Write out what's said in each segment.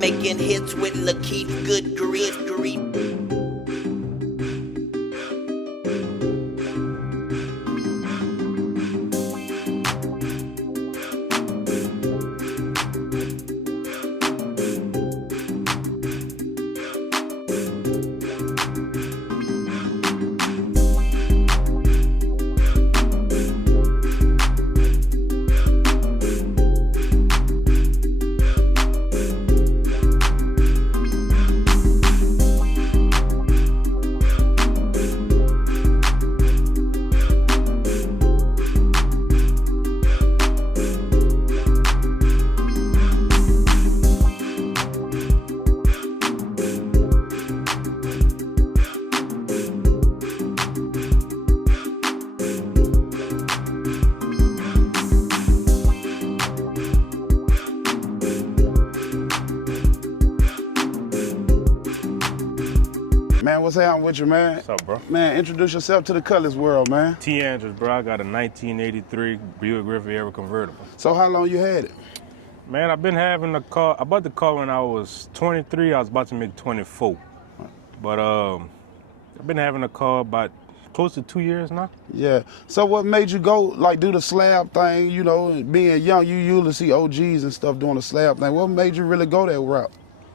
Making hits with Lakeith, good grief. Man, what's happening with you, man? What's up, bro? Man, introduce yourself to the Cutlass world, man. T. Andrus, bro. I got a 1983 Buick Riviera convertible. So how long you had it? Man, I've been having the car. I bought the car when I was 23. I was about to make 24. But I've been having the car about close to 2 years now. Yeah. So what made you go, like, do the slab thing? You know, being young, you usually see OGs and stuff doing the slab thing. What made you really go that route?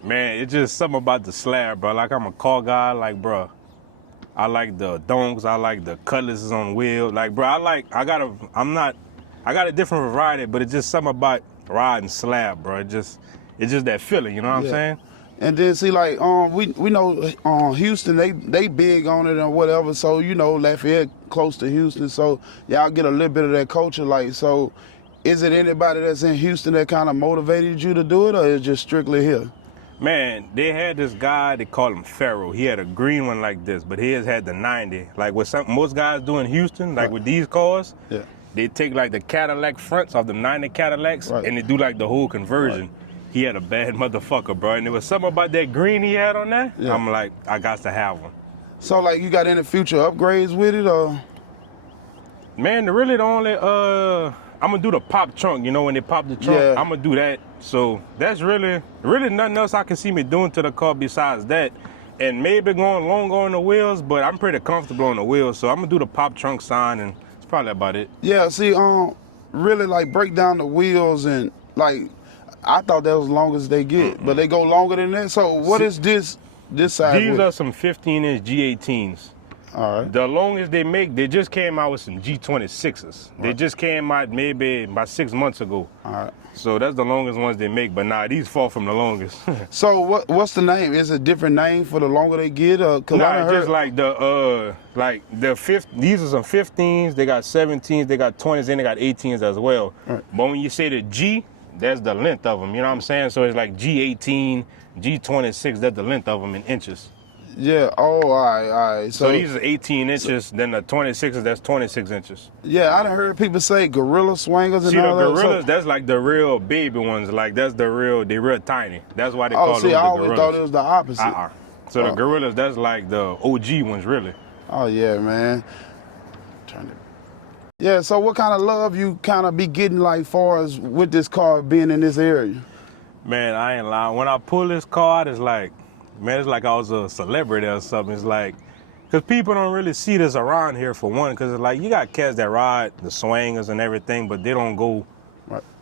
Man, it's just something about the slab, bro. Like, I'm a car guy. Like, bro, I like the donks. I like the Cutlasses on the wheel. Like, bro, I got a different variety, but it's just something about riding slab, bro. It's just that feeling, you know what I'm saying? And then see, like, we know Houston, they big on it and whatever. So, you know, Lafayette close to Houston, so y'all get a little bit of that culture. Like, so is it anybody that's in Houston that kind of motivated you to do it, or is it just strictly here? Man, they had this guy, they call him Pharaoh. He had a green one like this, but his had the 90. Like what most guys do in Houston, like with these cars, they take like the Cadillac fronts of the 90 Cadillacs and they do like the whole conversion. He had a bad motherfucker, bro. And there was something about that green he had on there. I'm like, I got to have one. So like you got any future upgrades with it, or? Man, the only, I'm gonna do the pop trunk, you know, when they pop the trunk, I'm gonna do that. So that's really nothing else I can see me doing to the car besides that. And maybe going longer on the wheels, but I'm pretty comfortable on the wheels. So I'm gonna do the pop trunk sign, and it's probably about it. Yeah, see, really like break down the wheels, and like, I thought that was as long as they get, but they go longer than that. So what is this size? These are some 15-inch G18s. All right. The longest they make, they just came out with some G26s. They just came out maybe about 6 months ago. All right. So that's the longest ones they make, but nah, these fall from the longest. So what's the name? Is it a different name for the longer they get? Nah, just like these are some 15s, they got 17s, they got 20s, and they got 18s as well. Right. But when you say the G, that's the length of them, you know what I'm saying? So it's like G18, G26, that's the length of them in inches. Yeah, all right. So these are 18 inches, then the 26s, that's 26 inches. Yeah, I done heard people say gorilla swingers and all that. See, the gorillas, that's like the real baby ones. Like, that's they're real tiny. That's why they call them the gorillas. I always thought it was the opposite. So the gorillas, that's like the OG ones, really. Oh, yeah, man. Turn it. Yeah, so what kind of love you kind of be getting, like, far as with this car being in this area? Man, I ain't lying. When I pull this car out, it's like, man, it's like I was a celebrity or something. It's like, because people don't really see this around here, for one, because it's like, you got cats that ride the swingers and everything, but they don't go,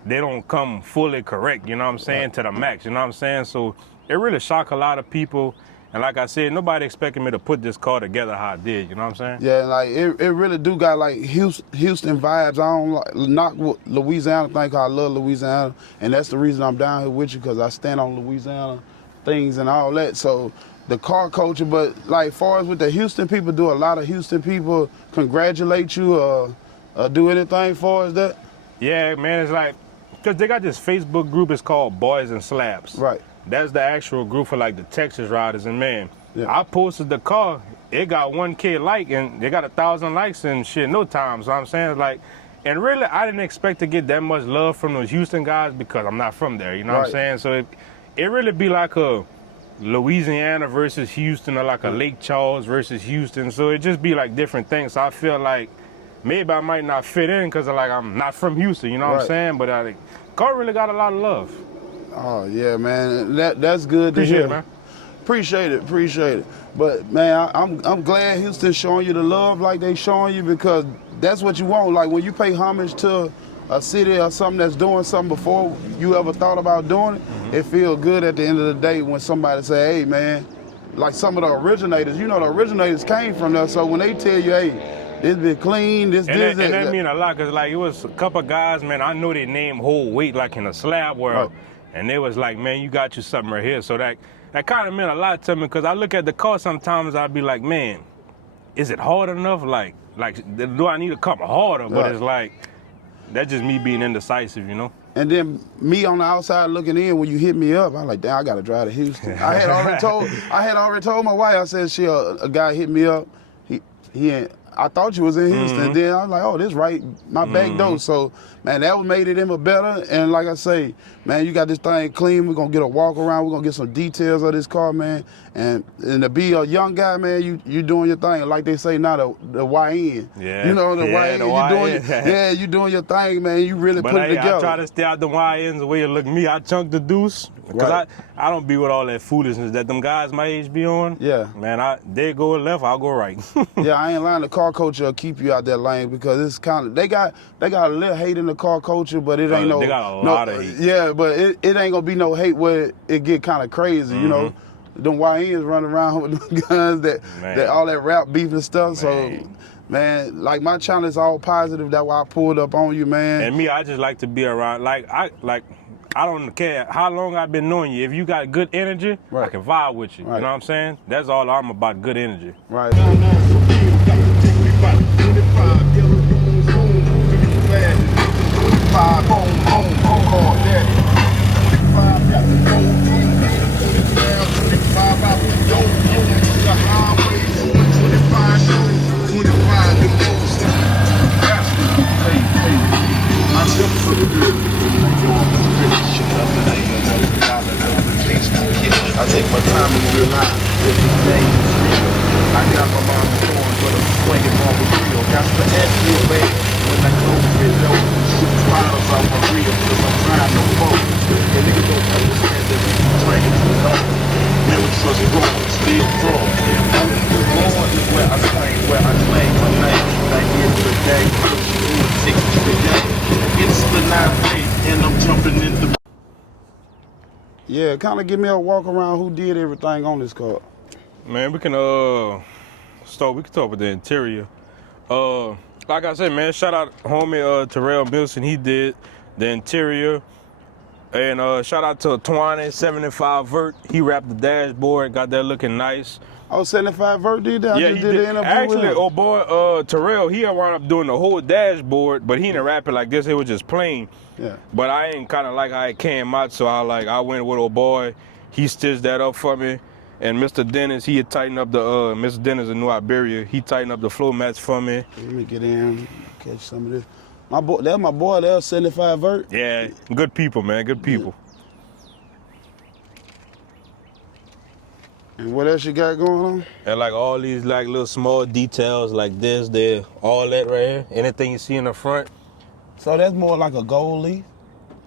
they don't come fully correct, you know what I'm saying, to the max, you know what I'm saying? So it really shocked a lot of people. And like I said, nobody expected me to put this car together how I did, you know what I'm saying? Yeah, like, it really do got, like, Houston vibes. I don't knock Louisiana thing, because I love Louisiana, and that's the reason I'm down here with you, because I stand on Louisiana things and all that. So the car culture, but like far as with the Houston people, do a lot of Houston people congratulate you or do anything far as that? Yeah, man, it's like, because they got this Facebook group, it's called Boys and Slabs. Right. That's the actual group for like the Texas riders, and man, I posted the car, it got 1K like, and they got 1,000 likes and shit no time. So I'm saying, like, and really I didn't expect to get that much love from those Houston guys because I'm not from there, you know what I'm saying? So it really be like a Louisiana versus Houston, or like a Lake Charles versus Houston. So it just be like different things. So I feel like maybe I might not fit in because like I'm not from Houston, you know what I'm saying? But car really got a lot of love. Oh yeah, man. That's good to Appreciate hear. it, man. Appreciate it. But man, I'm glad Houston showing you the love like they showing you, because that's what you want. Like when you pay homage to a city or something that's doing something before you ever thought about doing it, it feels good at the end of the day when somebody say, hey man, like some of the originators, the originators came from there. So when they tell you, hey, this been clean, And that mean a lot, because like it was a couple guys, man, I know their name hold weight like in the slab world. Right. And they was like, man, you got you something right here. So that kind of meant a lot to me, because I look at the car sometimes, I'd be like, man, is it hard enough? Like do I need to come harder? But Right. it's like, that's just me being indecisive, And then me on the outside looking in, when you hit me up, I'm like, damn, I gotta drive to Houston. I had already told my wife, I said, a guy hit me up. I thought you was in Houston. Then I was like, oh, this right, my back door. So, man, that made it even better. And like I say, man, you got this thing clean. We're gonna get a walk around. We're gonna get some details of this car, man. And to be a young guy, man, you doing your thing. Like they say now, the YN. Yeah. The YN. You doing your thing, man. You really put it together. I try to stay out the YNs the way you look at me. I chunk the deuce. Because Right. I don't be with all that foolishness that them guys my age be on. Yeah. Man, they go left, I'll go right. Yeah, I ain't lying. The car culture will keep you out that lane, because it's kind of they got a little hate in the car culture, but it ain't They got a lot of hate. Yeah, but it ain't gonna be no hate where it get kind of crazy, Them YNs running around with them guns that all that rap beef and stuff. So, man, like my channel is all positive. That's why I pulled up on you, man. And me, I just like to be around. I don't care how long I've been knowing you. If you got good energy, Right. I can vibe with you. Right. You know what I'm saying? That's all I'm about, good energy. Right. I take my time and realize every day. I got my mom torn, but I'm swinging on the wheel. Got to ask me away when I close the window. Shoot bottles out my reel, cause I'm trying no more. And niggas don't understand that we can train to love. Never trust wrong, still wrong. Born is where I claim my name. Like here today, 60 today. It's the 9-8 and I'm jumping in the. Yeah, kind of give me a walk around who did everything on this car. Man, we can talk with the interior. Like I said, man, shout out homie Terrell Milson. He did the interior. And shout out to 75 Vert. He wrapped the dashboard, got that looking nice. Oh, 75 Vert did that? Yeah, I just he did did. the interview Actually, with him. oh boy, Terrell, he wound up doing the whole dashboard, but he didn't wrap it like this. It was just plain. Yeah. But I ain't kind of like how it came out, so I went with old boy. He stitched that up for me. And Mr. Dennis, he had tightened up the, Mr. Dennis in New Iberia, he tightened up the floor mats for me. Let me get in, catch some of this. That's my boy there, 75 Vert. Yeah, good people, man, good people. And what else you got going on? And like all these like little small details like this, there, all that right here, anything you see in the front. So that's more like a gold leaf?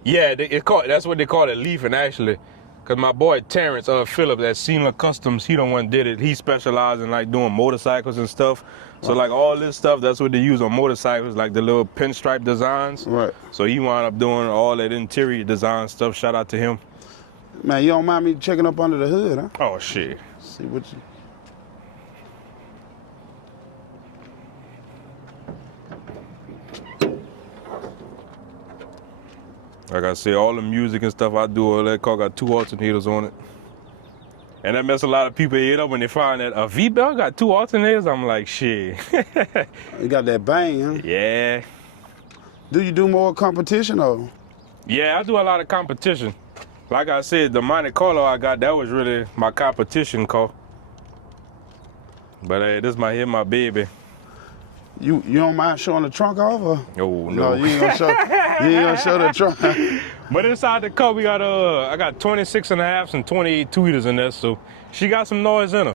Yeah, that's what they call it, leafing actually. Cause my boy Terrence Phillips at Senior Customs, he the one did it. He specialized in like doing motorcycles and stuff. So like all this stuff, that's what they use on motorcycles, like the little pinstripe designs. Right. So he wound up doing all that interior design stuff. Shout out to him. Man, you don't mind me checking up under the hood, huh? Oh shit. See what you... Like I said, all the music and stuff I do, all that car got 2 alternators on it. And that mess a lot of people head up when they find that a V-Belt got 2 alternators. I'm like, shit. You got that bang, huh? Yeah. Do you do more competition or? Yeah, I do a lot of competition. Like I said, the Monte Carlo I got, that was really my competition car. But hey, this my baby. You don't mind showing the trunk off or? Oh, no. No, you ain't gonna show the trunk. But inside the car, we got I got 26 and a halves and 28 tweeters in there, so she got some noise in her.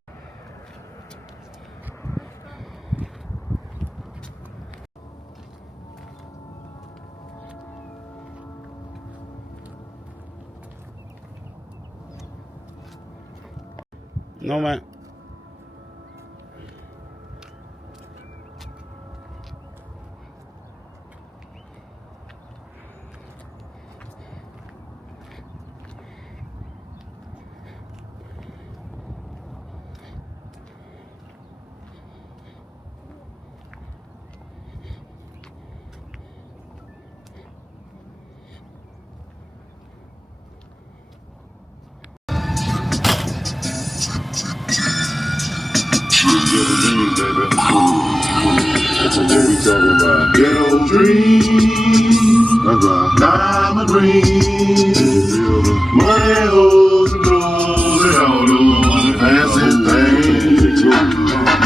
No, man. Ghetto dreams, diamond rings, money hoes and clothes and all those fancy things.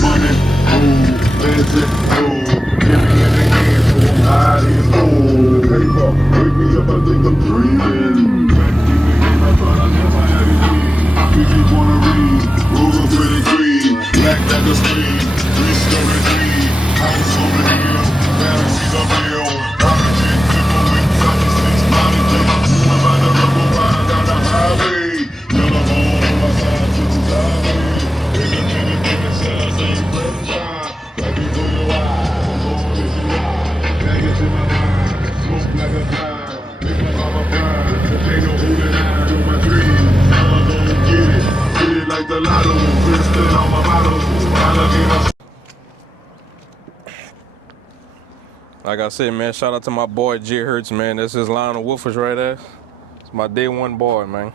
Money, gold, fancy gold, give me in the hand so I'm high as gold. Paper, wake me up, I think I'm dreaming. If you wanna read, rose are pretty green, black like a screen, 3-story dream, house on the hill, fantasies are real, private jet, people with 76 mileage jet, moving by the river, riding down the highway, yellow home on my side, Texas highway, independent niggas say I say franchise, like you do your eyes, Lord is your eye, baggage in my mind, smoke like a fly, make my mama cry, ain't no holding eyes on my dreams. Get it like the lotto, Princeton on my motto. Like I said, man, shout out to my boy J Hertz, man. That's his line of woofers right there. It's my day one boy, man.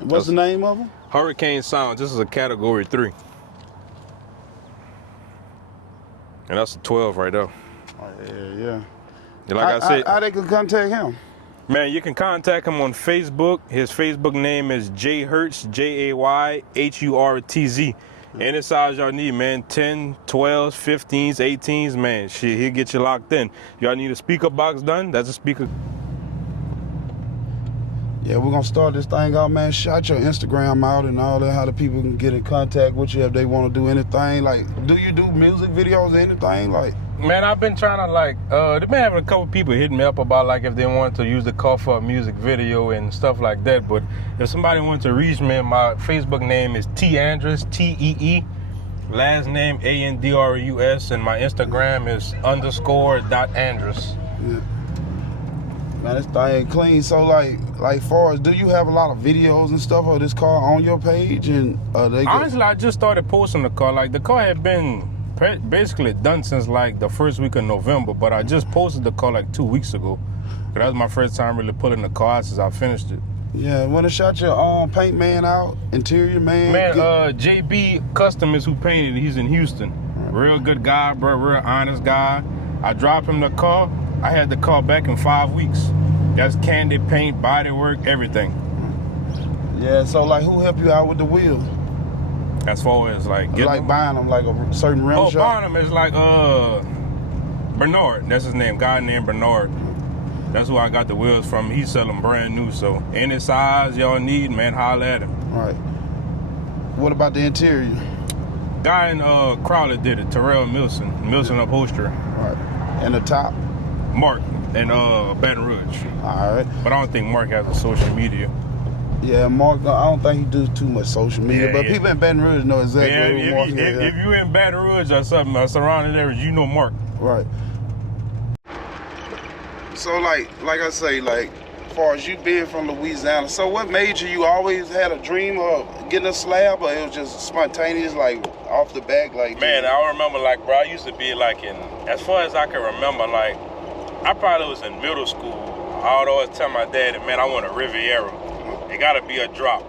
What's the name of him? Hurricane Sound. This is a category 3. And that's a 12 right there. Oh, yeah. Like I said, how they can contact him? man, you can contact him on Facebook. His Facebook name is J Hertz, JAYHURTZ. Any size y'all need, man. 10, 12s, 15s, 18s, man. Shit, he'll get you locked in. Y'all need a speaker box done? That's a speaker. Yeah, we're gonna start this thing out, man. Shout your Instagram out and all that, how the people can get in contact with you if they want to do anything. Like, do you do music videos or anything? Like, Man, I've been trying to they've been having a couple people hitting me up about like if they wanted to use the car for a music video and stuff like that. But if somebody wants to reach me, my Facebook name is T Andrus, T-E-E. Last name A-N-D-R-U-S, and my Instagram is _.Andrus. yeah. Man, this thing clean. So like far as, do you have a lot of videos and stuff of this car on your page? And honestly, I just started posting the car. Like the car had been basically done since like the first week of November, but I just posted the car like 2 weeks ago. That was my first time really pulling the car out since I finished it. Yeah, wanna shout your paint man out, interior man? Man, JB Custom is who painted it. He's in Houston. Real good guy, bro, real honest guy. I dropped him the car. I had the car back in 5 weeks. That's candy paint, body work, everything. Yeah, so like who helped you out with the wheel? As far as like getting like buying them, like a certain rim shop? Buying them is like Bernard. That's his name. Guy named Bernard. That's who I got the wheels from. He's selling brand new. So any size y'all need, man, holler at him. Right. What about the interior? Guy in Crowley did it. Terrell Milson Upholstery. Right. And the top? Mark in Baton Rouge. All right. But I don't think Mark has a social media. Yeah, Mark, I don't think he does too much social media, Yeah, but yeah. people in Baton Rouge know exactly who Mark is. If you in Baton Rouge or something, or surrounding areas, you know Mark. Right. So like I say, like, as far as you being from Louisiana, so what made you always had a dream of getting a slab, or it was just spontaneous, like off the back, like? Man, I remember, like, bro, I used to be like as far as I can remember, like, I probably was in middle school. I would always tell my dad, man, I want a Riviera. It gotta be a drop.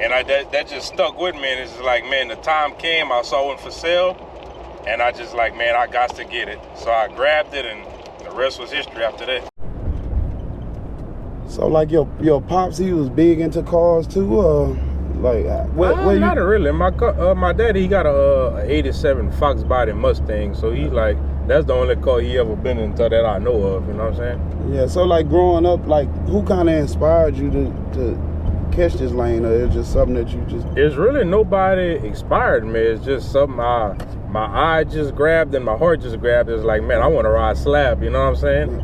And that just stuck with me, and it's just like, man, the time came, I saw one for sale, and I just like, man, I got to get it. So I grabbed it, and the rest was history after that. So like your pops, he was big into cars too, like where not really. My daddy, he got a 87 Fox body Mustang, so he like, that's the only car he ever been into that I know of, you know what I'm saying? Yeah, so like growing up, like who kind of inspired you to catch this lane, or it's just something that you just? It's really nobody inspired me. It's just something my eye just grabbed and my heart just grabbed. It's like, man, I want to ride Slab, you know what I'm saying?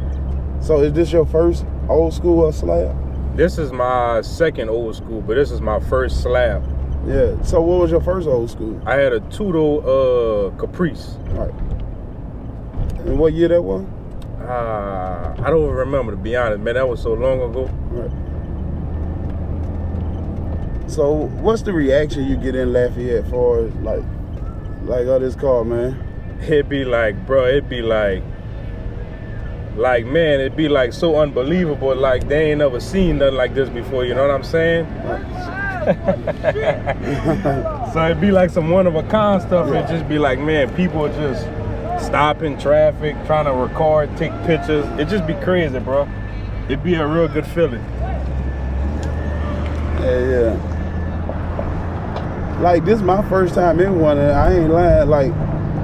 So is this your first old school or Slab? This is my second old school, but this is my first Slab. Yeah. So what was your first old school? I had a two-door Caprice. Right. And what year that was? I don't even remember, to be honest, man. That was so long ago. Right. So what's the reaction you get in Lafayette for like oh, this car, man? It'd be like, bro, it'd be like, man, it'd be like so unbelievable. Like they ain't never seen nothing like this before. You know what I'm saying? So it'd be like some one-of-a-kind stuff. It'd just be like, man, people just stopping traffic, trying to record, take pictures. It'd just be crazy, bro. It'd be a real good feeling. Yeah. Like this my first time in one, and I ain't lying. Like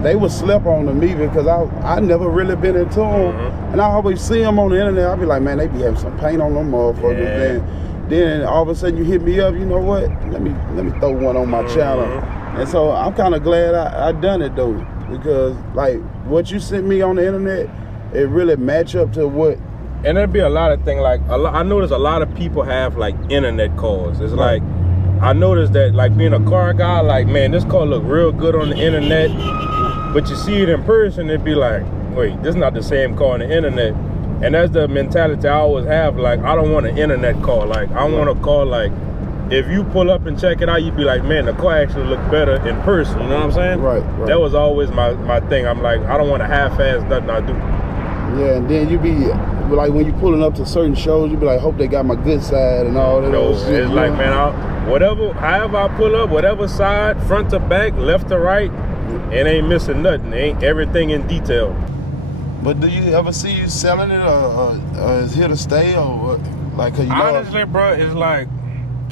they was slept on to me because I never really been into them, and I always see them on the internet. I be like, man, they be having some paint on them motherfuckers. Yeah. Then all of a sudden you hit me up. You know what? Let me throw one on my channel. And so I'm kind of glad I done it though, because like what you sent me on the internet, it really match up to what. And there'd be a lot of things like I notice a lot of people have like internet cars. It's like I noticed that like being a car guy, like man, this car look real good on the internet, but you see it in person, it'd be like, wait, this is not the same car on the internet. And that's the mentality I always have. Like I don't want an internet car. Like I want a car like if you pull up and check it out, you'd be like, man, the car actually look better in person. You know what I'm saying? Right. That was always my thing. I'm like, I don't want to half-ass nothing I do. Yeah, and then you be like when you pulling up to certain shows, you be like, hope they got my good side and all that. No, shit, it's like, man, however I pull up, whatever side, front to back, left to right, it ain't missing nothing. Ain't everything in detail. But do you ever see you selling it, or is here to stay, or what? Like, cause you know, honestly, bro, it's like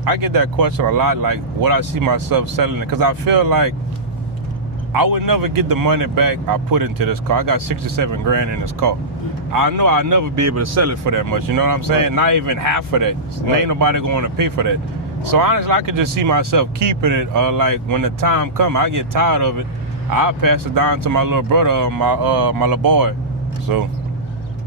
I get that question a lot. Like, what I see myself selling it, because I feel like I would never get the money back I put into this car. I got 67 grand in this car. I know I'll never be able to sell it for that much. You know what I'm saying? Right. Not even half of that. Right. Ain't nobody going to pay for that. Right. So honestly, I could just see myself keeping it. Like when the time come, I get tired of it, I'll pass it down to my little brother, my little boy. So.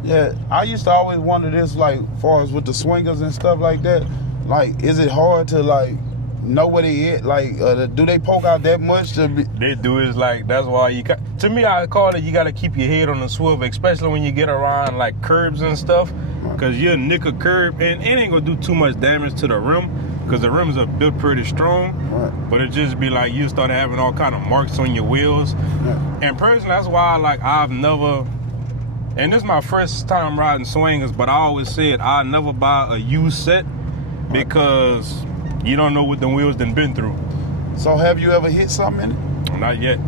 Yeah, I used to always wonder this, like, far as with the swingers and stuff like that. Like, is it hard to like know what it is? Like, do they poke out that much to be? They do. Is like that's why you got. To me, I call it you got to keep your head on the swivel, especially when you get around like curbs and stuff, because you'll nick a curb and it ain't gonna do too much damage to the rim, because the rims are built pretty strong. Right. But it just be like you start having all kind of marks on your wheels. Yeah. And personally, that's why like I've never. And this is my first time riding swingers, but I always said I'll never buy a used set because you don't know what the wheels done been through. So have you ever hit something in it? Not yet.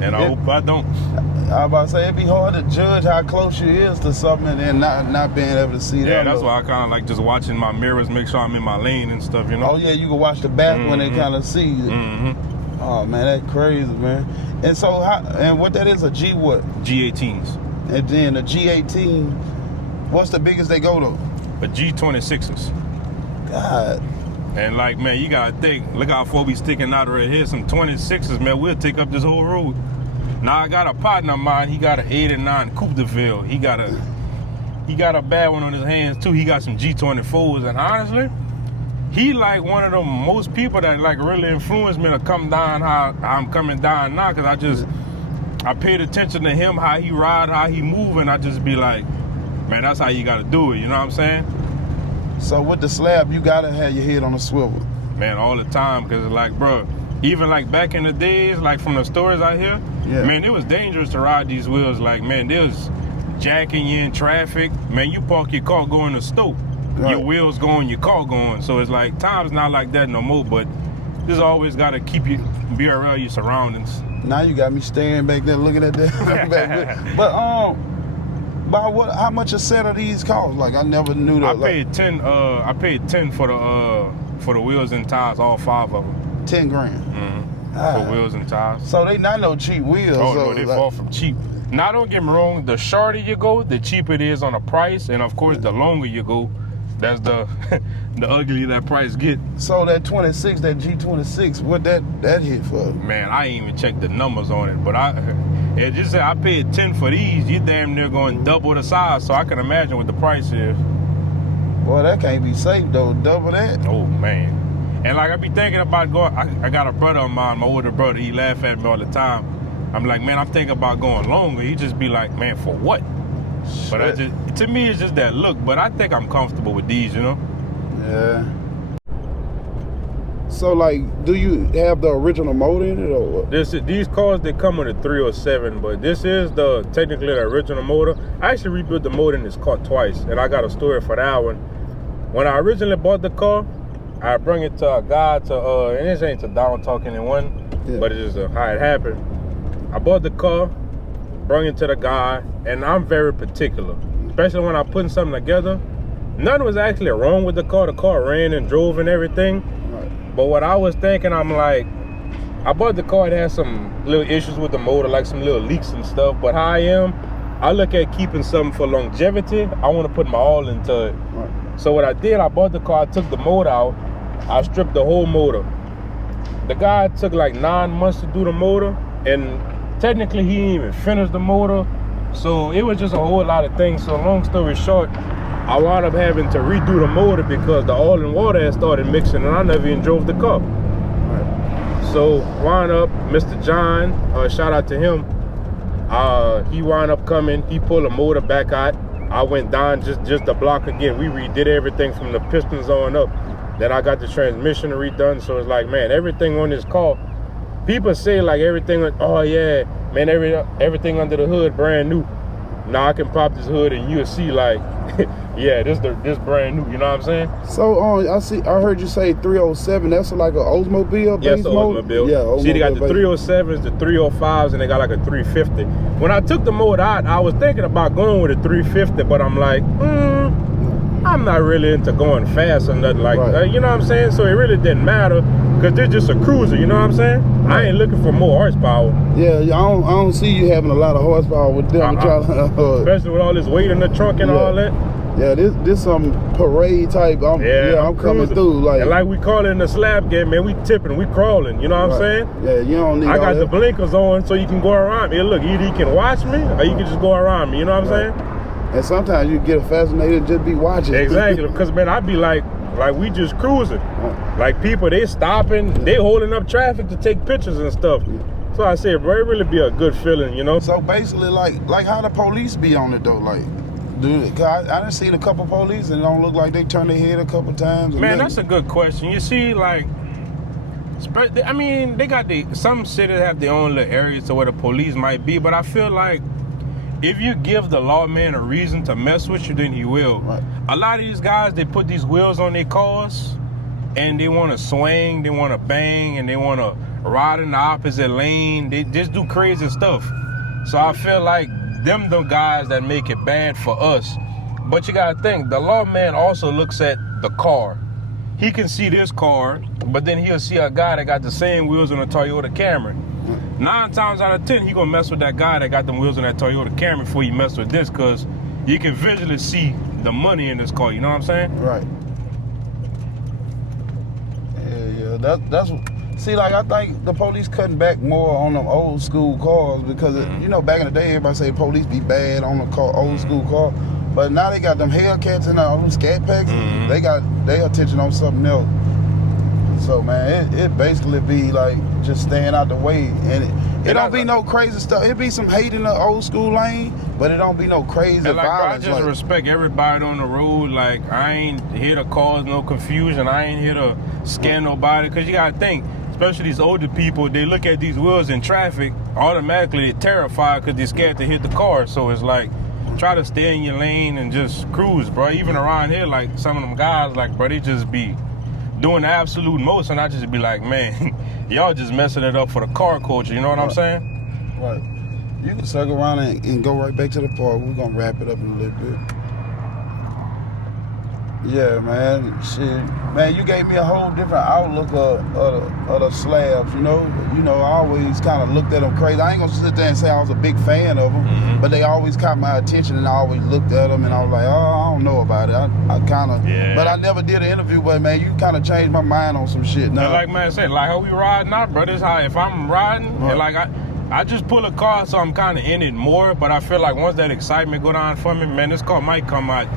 And I hope I don't. I was about to say, it'd be hard to judge how close you is to something and then not being able to see that. Yeah, that's why I kind of like just watching my mirrors, make sure I'm in my lane and stuff, you know? Oh, yeah, you can watch the back when they kind of see you. Oh, man, that's crazy, man. And so, and what that is, a G what? G18s. And then a G18, what's the biggest they go to? A G26s. God. And like, man, you gotta think, look how far we sticking out right here. Some 26s, man, we'll take up this whole road. Now I got a partner of mine, he got an 89 Coupe de Ville. He got a bad one on his hands too. He got some G24s, and honestly, he like one of the most people that like really influenced me to come down how I'm coming down now, because I paid attention to him, how he ride, how he move, and I just be like, man, that's how you gotta do it, you know what I'm saying? So with the Slab, you gotta have your head on a swivel. Man, all the time, because it's like, bro, even like back in the days, like from the stories I hear, man, it was dangerous to ride these wheels. Like, man, they was jacking you in traffic. Man, you park your car going to Stoke. Right. Your wheels going, your car going. So it's like, time's not like that no more, but just always got to keep you, be around your surroundings. Now you got me staring back there looking at that. But how much a set of these cost? Like, I never knew that. I paid 10 for the wheels and tires, all 5 of them. 10 grand. For wheels and tires. So they not no cheap wheels. Oh, no, they fall from cheap. Now, don't get me wrong, the shorter you go, the cheaper it is on the price, and of course, the longer you go, that's the uglier that price get. So that 26, that G26, what that hit for? Man, I ain't even checked the numbers on it, but it just said I paid 10 for these. You damn near going double the size, so I can imagine what the price is. Boy, that can't be safe though. Double that. Oh man. And like I be thinking about going. I got a brother of mine, my older brother. He laugh at me all the time. I'm like, man, I'm thinking about going longer. He just be like, man, for what? Shit. But to me, it's just that look. But I think I'm comfortable with these, you know. Yeah. So like, do you have the original motor in it or what? These cars, they come with a 307, but this is technically the original motor. I actually rebuilt the motor in this car twice, and I got a story for that one. When I originally bought the car, I brought it to a guy and this ain't to down talking in one, but it's just how it happened. I bought the car, brought it to the guy, and I'm very particular, especially when I'm putting something together. Nothing was actually wrong with the car. The car ran and drove and everything. Right. But what I was thinking, I'm like, I bought the car, it had some little issues with the motor, like some little leaks and stuff. But how I look at keeping something for longevity. I want to put my all into it. Right. So what I did, I bought the car, I took the motor out, I stripped the whole motor. The guy took like 9 months to do the motor, and technically he didn't even finish the motor. So it was just a whole lot of things. So long story short, I wound up having to redo the motor because the oil and water had started mixing, and I never even drove the car. Right. So wound up, Mr. John, shout out to him. He wound up coming, he pulled the motor back out. I went down just the block again. We redid everything from the pistons on up. Then I got the transmission redone. So it's like, man, everything on this car, people say like everything, oh yeah, man, everything under the hood brand new. Now I can pop this hood and you'll see like, yeah, this brand new, you know what I'm saying? So I heard you say 307, that's like an Oldsmobile? Yes, Oldsmobile. Yeah, Oldsmobile. See, they got the 307s, the 305s, and they got like a 350. When I took the motor out, I was thinking about going with a 350, but I'm like, I'm not really into going fast or nothing like that. You know what I'm saying? So it really didn't matter because they're just a cruiser, you know what I'm saying? I ain't looking for more horsepower. Yeah, I don't see you having a lot of horsepower with them. Especially with all this weight in the trunk and all that. Yeah, this some parade type. I'm coming through. And like we call it in the slab game, man, we tipping, we crawling, you know what I'm saying? Yeah, you don't need I got that. the blinkers on so you can go around me. Look, either you can watch me or you can just go around me, you know what I'm saying? And sometimes you get fascinated and just be watching. Exactly, because man, I be like we just cruising. Like people, they stopping, they holding up traffic to take pictures and stuff. So I said, bro, it really be a good feeling, you know? So basically, like how the police be on it though, like. Dude, I done seen a couple police and it don't look like they turn their head a couple times. Man, that's a good question. You see, like, I mean, they got some cities have their own little areas to where the police might be, but I feel like if you give the lawman a reason to mess with you, then he will. Right. A lot of these guys, they put these wheels on their cars and they want to swing, they want to bang, and they want to ride in the opposite lane. They just do crazy stuff. So I feel like them the guys that make it bad for us. But you gotta think, the lawman also looks at the car. He can see this car, but then he'll see a guy that got the same wheels on a Toyota Camry. 9 times out of 10, he gonna mess with that guy that got them wheels on that Toyota Camry before he mess with this, because you can visually see the money in this car, you know what I'm saying? Right. Yeah, that's see, like, I think the police cutting back more on them old school cars because, you know, back in the day, everybody say police be bad on the old school car. But now they got them Hellcats and all them Scat Packs. They got their attention on something else. So, man, it basically be like just staying out the way. And it don't be no crazy stuff. It be some hate in the old school lane, but it don't be no crazy and like, violence. Bro, I just respect everybody on the road. Like, I ain't here to cause no confusion. I ain't here to scare nobody. Because you got to think, especially these older people, they look at these wheels in traffic, automatically they're terrified because they're scared to hit the car. So it's like, try to stay in your lane and just cruise, bro. Even around here, like, some of them guys, like, bro, they just be doing the absolute most, and I just be like, man, y'all just messing it up for the car culture, you know what I'm saying? Right. You can circle around and go right back to the park. We're going to wrap it up in a little bit. Yeah, man. Shit. Man, you gave me a whole different outlook of the slabs, you know? You know, I always kind of looked at them crazy. I ain't going to sit there and say I was a big fan of them, but they always caught my attention, and I always looked at them, and I was like, oh, I don't know about it. I kind of, but I never did an interview, but, man, you kind of changed my mind on some shit now. And like, man said, like how we riding out, bro, this how, if I'm riding, and like, I just pull a car, so I'm kind of in it more, but I feel like once that excitement go down for me, man, this car might come out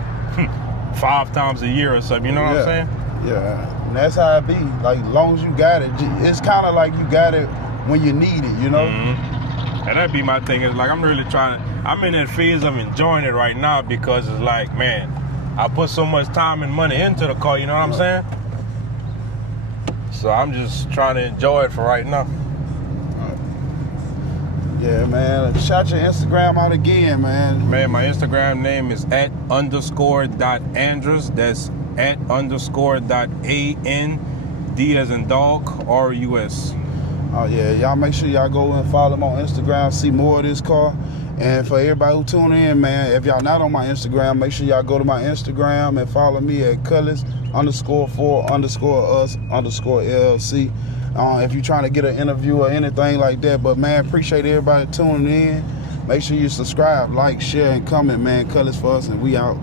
5 times a year or something, you know what I'm saying? Yeah, and that's how it be. Like, as long as you got it, it's kind of like you got it when you need it, you know? Mm-hmm. And that'd be my thing. Is like, I'm really I'm in that phase of enjoying it right now because it's like, man, I put so much time and money into the car, you know what I'm saying? So I'm just trying to enjoy it for right now. Yeah, man. Shout your Instagram out again, man. Man, my Instagram name is @_.andrus. That's @_.AND as in dog, RUS. Oh, yeah. Y'all make sure y'all go and follow him on Instagram, see more of this car. And for everybody who tune in, man, if y'all not on my Instagram, make sure y'all go to my Instagram and follow me at Cutlass _4_us_LLC. If you're trying to get an interview or anything like that. But, man, appreciate everybody tuning in. Make sure you subscribe, like, share, and comment, man. Cutlass for us, and we out.